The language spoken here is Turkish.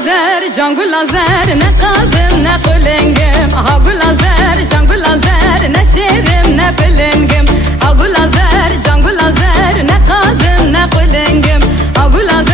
azer, can gul azer, ne kazım ne kulengim. Ha gul azer, can gul azer, ne şirim ne filingim. Ha gul azer, can gul azer, ne kazım ne kulengim. Ha gul azer.